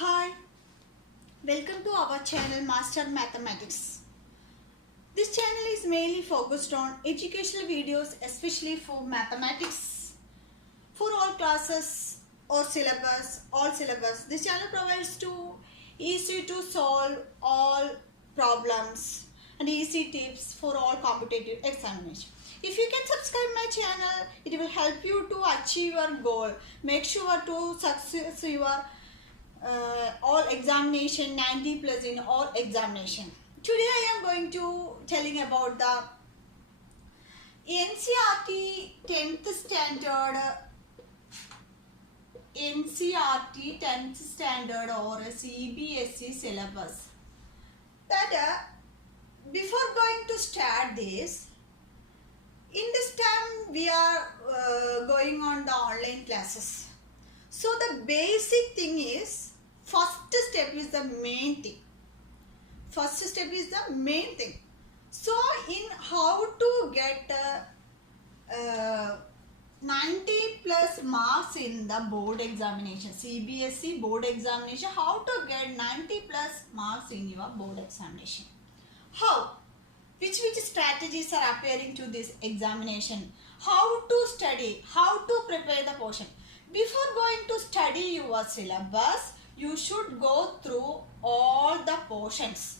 Hi, welcome to our channel Master Mathematics. This channel is mainly focused on educational videos, especially for mathematics, for all classes or syllabus, all syllabus. This channel provides easy to solve all problems and easy tips for all competitive examinations. If you can subscribe my channel, it will help you to achieve your goal. Make sure to success your all examination 90 plus in all examination. Today I am going to telling about the NCERT 10th standard or CBSE syllabus. That before going to start this, in this time we are going on the online classes. So the basic thing is, first step is the main thing. First step is the main thing. So in how to get 90 plus marks in the board examination, CBSE board examination, how to get 90 plus marks in your board examination. How? Which strategies are appearing to this examination? How to study? How to prepare the portion? Before going to study your syllabus, you should go through all the portions.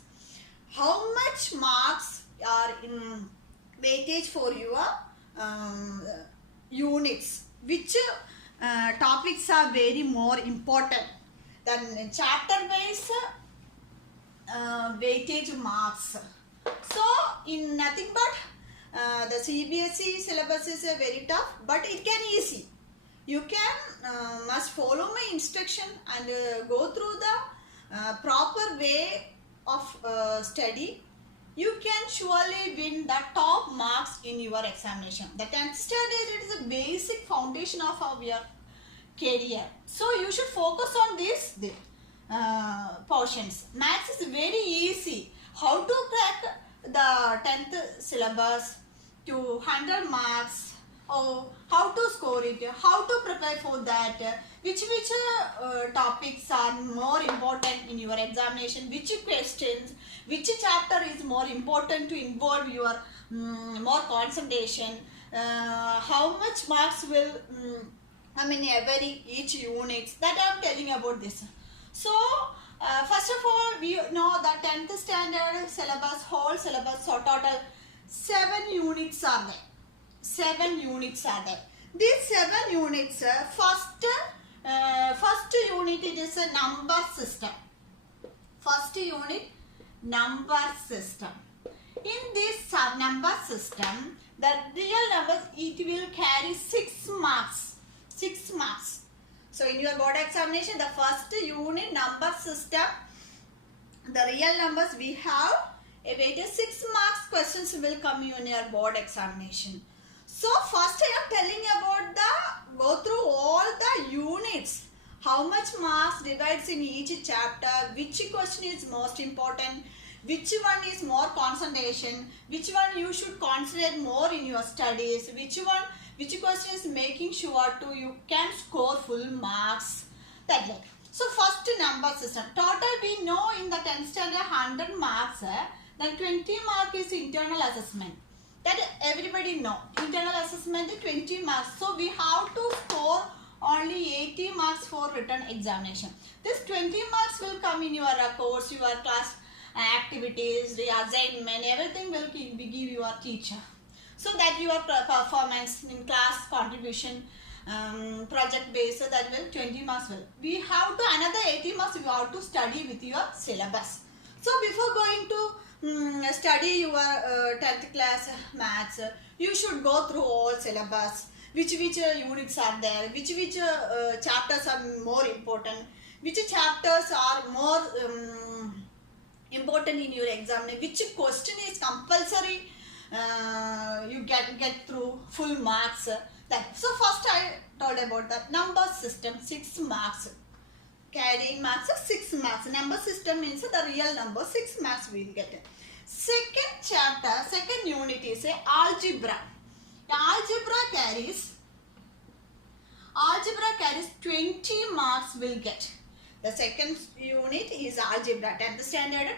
How much marks are in weightage for your units? Which topics are very more important? Then chapter wise weightage marks. So in nothing but the CBSE syllabus is very tough, but it can easy. You can must follow my instruction and go through the proper way of study. You can surely win the top marks in your examination. The 10th standard is a basic foundation of our career. So you should focus on these portions. Maths is very easy. How to crack the 10th syllabus to 100 marks? Oh, how to score it, how to prepare for that, which topics are more important in your examination, which questions, which chapter is more important to involve your more concentration, how much marks will every each unit, that I am telling about this. So first of all, we know the 10th standard syllabus, whole syllabus, so total 7 units are there. 7 units are there. These 7 units, first unit, it is a number system. First unit, number system. In this number system, the real numbers, it will carry 6 marks. 6 marks. So in your board examination, the first unit number system, the real numbers we have a weighted 6 marks questions will come in your board examination. So first I am telling about go through all the units. How much marks divides in each chapter, which question is most important, which one is more concentration, which one you should concentrate more in your studies, which question is making sure you can score full marks. That way. So first number system. Total we know in the 10th standard 100 marks, then 20 mark is internal assessment. That everybody know. Internal assessment is 20 marks. So we have to score only 80 marks for written examination. This 20 marks will come in your course, your class activities, the assignment, everything will give your teacher. So that your performance in class contribution, project based, that will 20 marks will. We have to another 80 marks you have to study with your syllabus. So before going to study your 10th class maths, you should go through all syllabus, which units are there, which chapters are more important, which chapters are more important in your exam, which question is compulsory you get through full marks. That. So first I told about the number system, 6 marks. Carrying marks of 6 marks. Number system means the real number, 6 marks we will get. Second chapter, second unit is algebra. Algebra carries 20 marks will get. The second unit is algebra. 10th standard,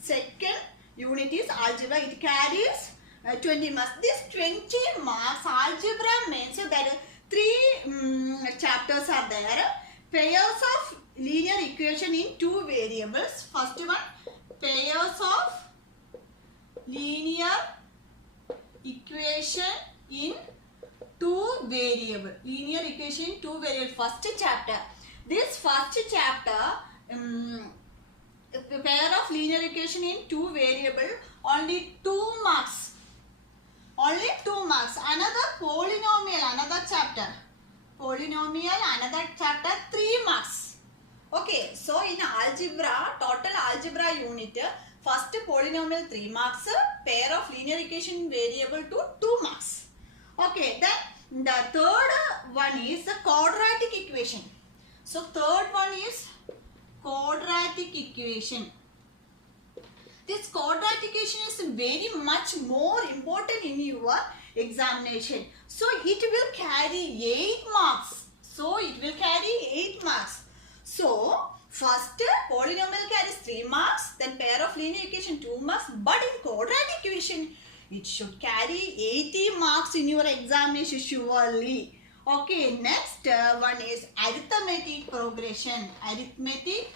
second unit is algebra. It carries 20 marks. This 20 marks algebra means that three chapters are there. Pairs of linear equation in two variables. First one, pairs of linear equation in two variable. Linear equation in two variable. First chapter. This first chapter, pair of linear equation in two variable, only 2 marks. Only 2 marks. Another polynomial, another chapter. Polynomial, another chapter, 3 marks. Okay, so in algebra, total algebra unit, first polynomial 3 marks, pair of linear equation variable to 2 marks. Okay, then the third one is the quadratic equation. So third one is quadratic equation. This quadratic equation is very much more important in your examination. So it will carry 8 marks. So first polynomial carries 3 marks, then pair of linear equation 2 marks, but in quadratic equation it should carry 80 marks in your examination surely. Okay, next one is arithmetic progression. Arithmetic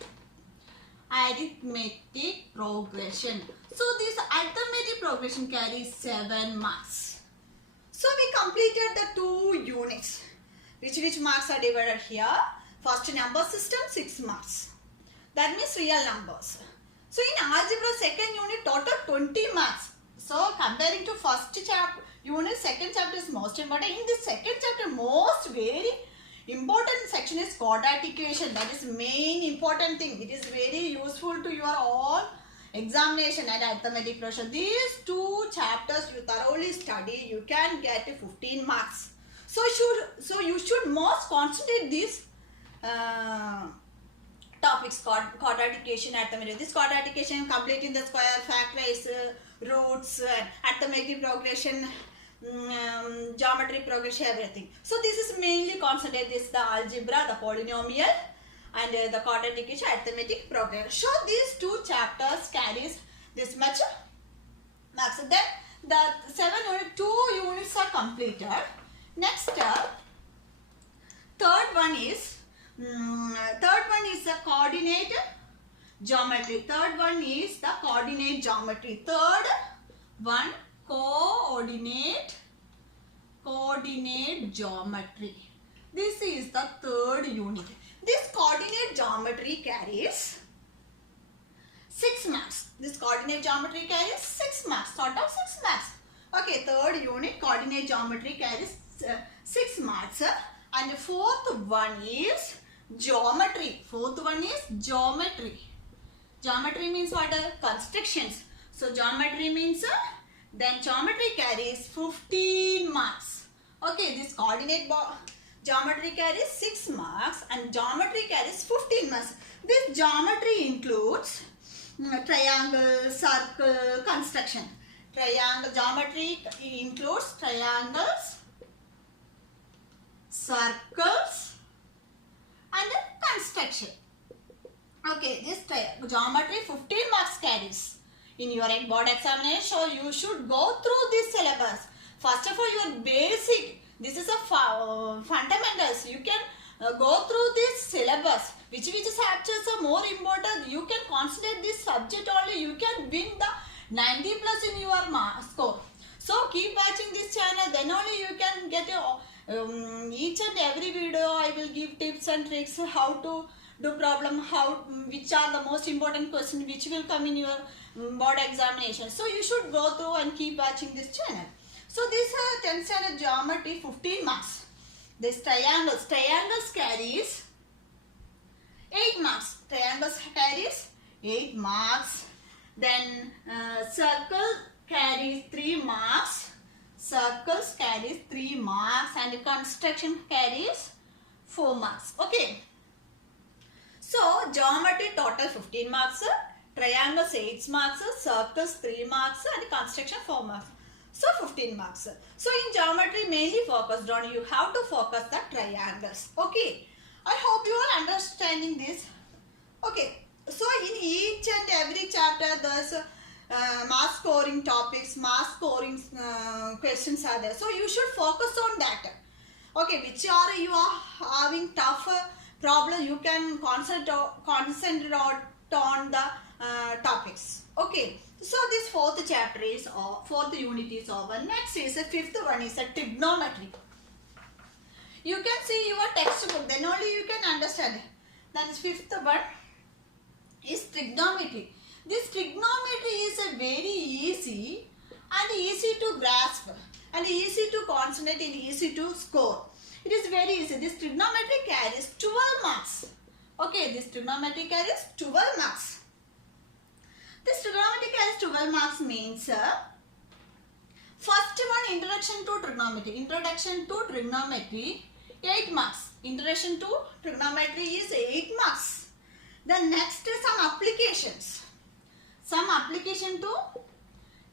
progression. So this arithmetic progression carries 7 marks. So we completed the 2 units. Which marks are divided here? First number system 6 marks. That means real numbers. So in algebra second unit total 20 marks. So comparing to first chapter unit, second chapter is most important. In this second chapter, most very important section is quadratic equation. That is main important thing. It is very useful to your all examination and arithmetic progression. These 2 chapters you thoroughly study, you can get 15 marks. So you should most concentrate these topics, quadratic equation, arithmetic. This quadratic equation, completing the square, factorize, roots, arithmetic progression, geometry progression, everything. So this is mainly concentrate this the algebra, the polynomial, and the quadratic equation, arithmetic progression. So these 2 chapters carries this much marks. Then the 2 units are completed. Next, third one is the coordinate geometry. Third one is the coordinate geometry. Third one, coordinate geometry. This is the third unit. This coordinate geometry carries 6 marks. This coordinate geometry carries 6 marks. Sort of 6 marks. Okay, third unit coordinate geometry carries 6 marks. And the fourth one is geometry. Fourth one is geometry. Geometry means what? Constructions. So geometry means then geometry carries 15 marks. Okay, this coordinate geometry carries 6 marks and geometry carries 15 marks. This geometry includes triangle, circle, construction. Triangle geometry includes triangles, circles and construction. Okay, this geometry 15 marks carries in your board examination. So you should go through this syllabus. First of all, your basic, this is a fundamentals. You can go through this syllabus. Which subjects are more important. You can consider this subject only. You can win the 90 plus in your score. So keep watching this channel. Then only you can get each and every video. I will give tips and tricks how to do problem, which are the most important questions which will come in your board examination. So you should go through and keep watching this channel. So this 10th standard geometry 15 marks. This triangles carries 8 marks. Triangles carries 8 marks. Then circle carries 3 marks. Circles carries 3 marks and construction carries 4 marks. Okay. So geometry total 15 marks, triangles 8 marks, circles 3 marks and construction 4 marks. So 15 marks. So in geometry mainly focused on, you have to focus the triangles. Okay. I hope you are understanding this. Okay, so in each and every chapter there's mass scoring topics, mass scoring questions are there. So you should focus on that. Okay, which are you are having tough problem, you can concentrate on the topics. Okay, so this fourth chapter is fourth unit is over. Next is the fifth one is a trigonometry. You can see your textbook, then only you can understand. That is fifth one is trigonometry. This trigonometry is a very easy and easy to grasp and easy to concentrate and easy to score. It is very easy. This trigonometry carries 12 marks. Okay, this trigonometry carries 12 marks. This trigonometry carries 12 marks means first one, introduction to trigonometry. Introduction to trigonometry, 8 marks. Introduction to trigonometry is 8 marks. Then next is some applications. Some application to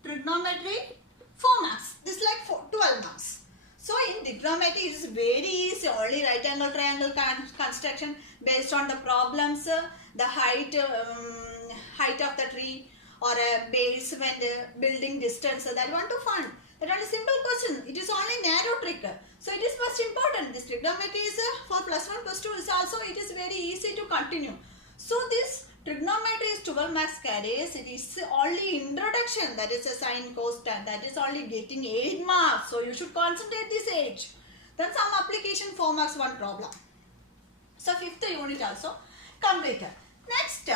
trigonometry, 4 marks. This is like 12 marks. So in trigonometry it is very easy. Only right angle triangle construction based on the problems, the height of the tree or a base when the building distance that want to find. That is a simple question. It is only narrow trick. So it is most important. This trigonometry is for plus 1 plus 2 is also it is very easy to continue. So this trigonometry is 12 marks carries. It is only introduction, that is a sine, cos, tan. That is only getting 8 marks. So you should concentrate this 8. Then some application 4 marks, 1 problem. So fifth unit also completed. Next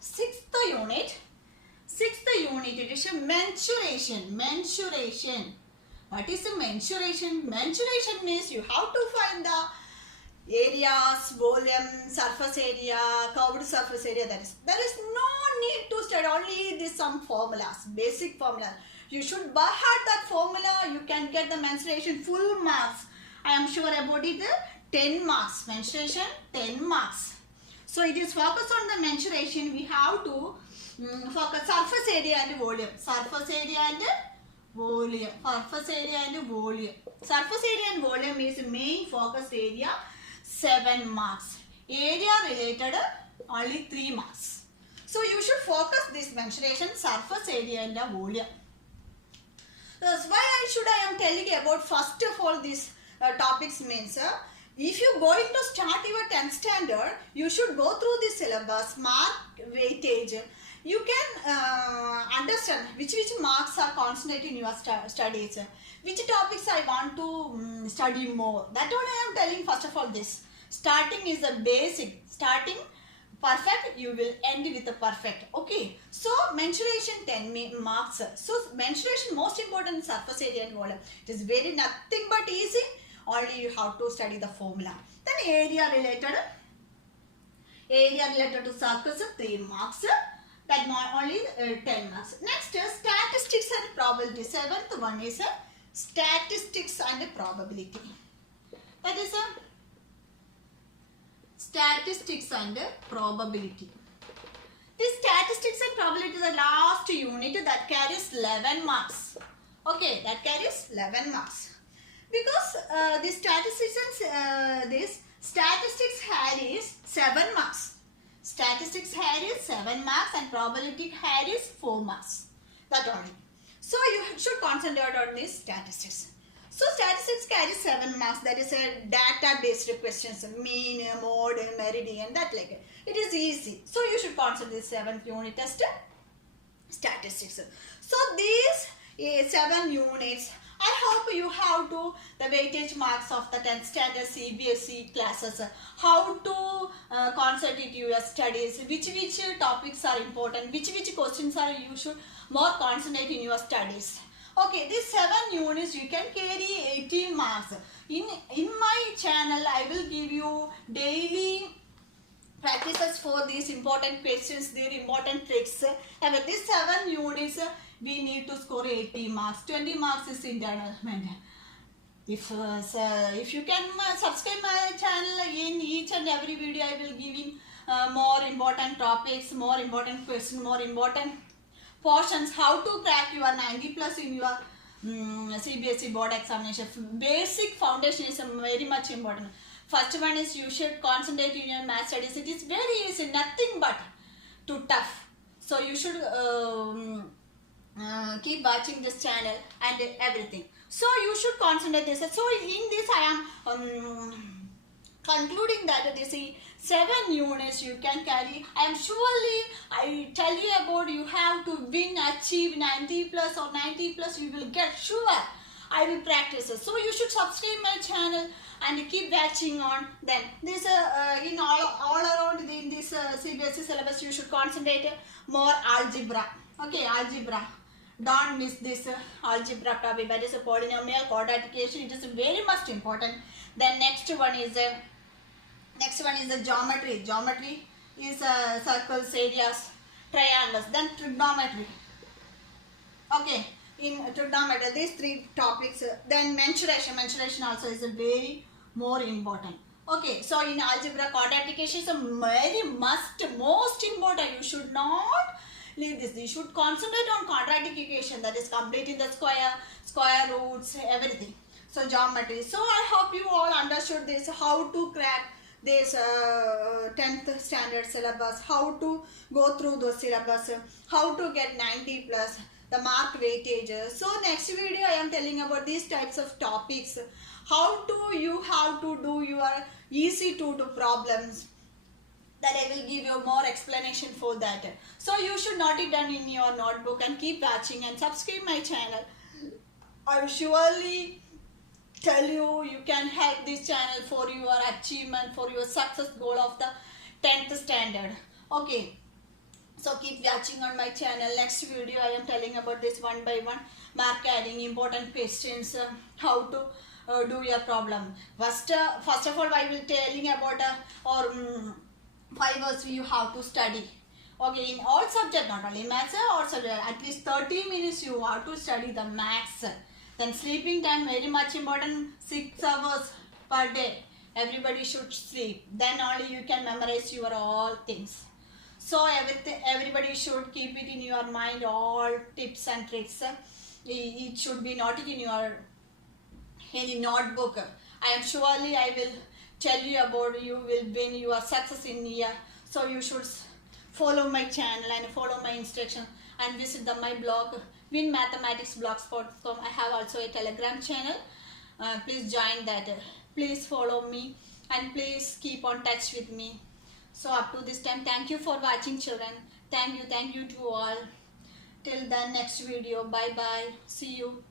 sixth unit. Sixth unit it is a mensuration. Mensuration. What is a mensuration? Mensuration means you have to find the areas, volume, surface area, curved surface area. There is no need to study only this some formulas, basic formulas. You should by heart that formula. You can get the mensuration full marks. I am sure about it. 10 marks. Mensuration 10 marks. So it is focus on the mensuration. We have to focus surface area and volume. Surface area and volume. Surface area and volume. Surface area and volume is main focus area. 7 marks. Area related only 3 marks. So you should focus this mensuration, surface area and the volume. That's why I am telling you about first of all these topics means if you going to start your 10th standard, you should go through the syllabus, mark, weightage. You can understand which marks are concentrated in your studies. Which topics I want to study more. That only I am telling first of all this. Starting is the basic. Starting perfect, you will end with the perfect. Okay. So mensuration 10 marks. So mensuration most important is surface area and volume. It is very nothing but easy. Only you have to study the formula. Then area related to circles 3 marks. That only 10 marks. Next is statistics and probability. 7th one is statistics and probability. That is statistics and probability. This statistics and probability is the last unit that carries 11 marks. Okay, that carries 11 marks. Because this statistics carries 7 marks. Statistics carries 7 marks and probability carries 4 marks. That only. So you should concentrate on this statistics. So statistics carries 7 marks. That is a data-based questions, mean, mode, meridian, that like it. It is easy. So you should concentrate this 7th unit test statistics. So these 7 units. I hope you have to the weightage marks of the 10th standard CBSE classes. How to concentrate your studies. Which topics are important. Which questions are you should more concentrate in your studies. Okay, these 7 units you can carry 80 marks. In my channel, I will give you daily practices for these important questions, their important tricks. And with these 7 units, we need to score 80 marks. 20 marks is internal. If you can subscribe my channel, in each and every video I will giving more important topics, more important questions, more important portions, how to crack your 90 plus in your CBSE board examination. Basic foundation is very much important. First one is you should concentrate in your math studies. It is very easy, nothing but too tough. So you should keep watching this channel and everything. So you should concentrate this. So in this I am concluding that this is 7 units you can carry. I am surely, I tell you about, you have to win, achieve 90 plus or 90 plus, you will get, sure. I will practice it. So you should subscribe my channel and keep watching on. Then this in all around in this CBSE syllabus you should concentrate more algebra. Okay, algebra. Don't miss this algebra topic. That is a polynomial quadratication. It is very much important. Then next one is the geometry. Geometry is circles, areas, triangles. Then trigonometry. Okay, in trigonometry, these 3 topics. Then mensuration. Mensuration also is a very more important. Okay, so in algebra, quadratication is a very most important. You should not leave this. You should concentrate on quadratication, that is completing the square roots, everything. So geometry. So I hope you all understood this, how to crack this 10th standard syllabus, how to go through those syllabus, how to get 90 plus, the mark weightages. So next video I am telling about these types of topics, how to you have to do your easy to do problems, that I will give you more explanation for that. So you should note it down in your notebook and keep watching and subscribe my channel. I will surely tell you, you can help this channel for your achievement, for your success goal of the 10th standard. Okay, so keep watching on my channel. Next video I am telling about this one by one, mark adding, important questions, how to do your problem. First of all I will telling about 5 hours you have to study. Okay, in all subjects, not only maths, also at least 30 minutes you have to study the maths. Then sleeping time very much important, 6 hours per day. Everybody should sleep. Then only you can memorize your all things. So everybody should keep it in your mind, all tips and tricks. It should be noted in your any notebook. I am surely I will tell you about, you will win your success in here. So you should follow my channel and follow my instruction and visit my blog, winmathematicsblogspot.com. I have also a Telegram channel. Please join that. Please follow me and please keep on touch with me. So up to this time, thank you for watching, children. Thank you to all. Till the next video, bye bye. See you.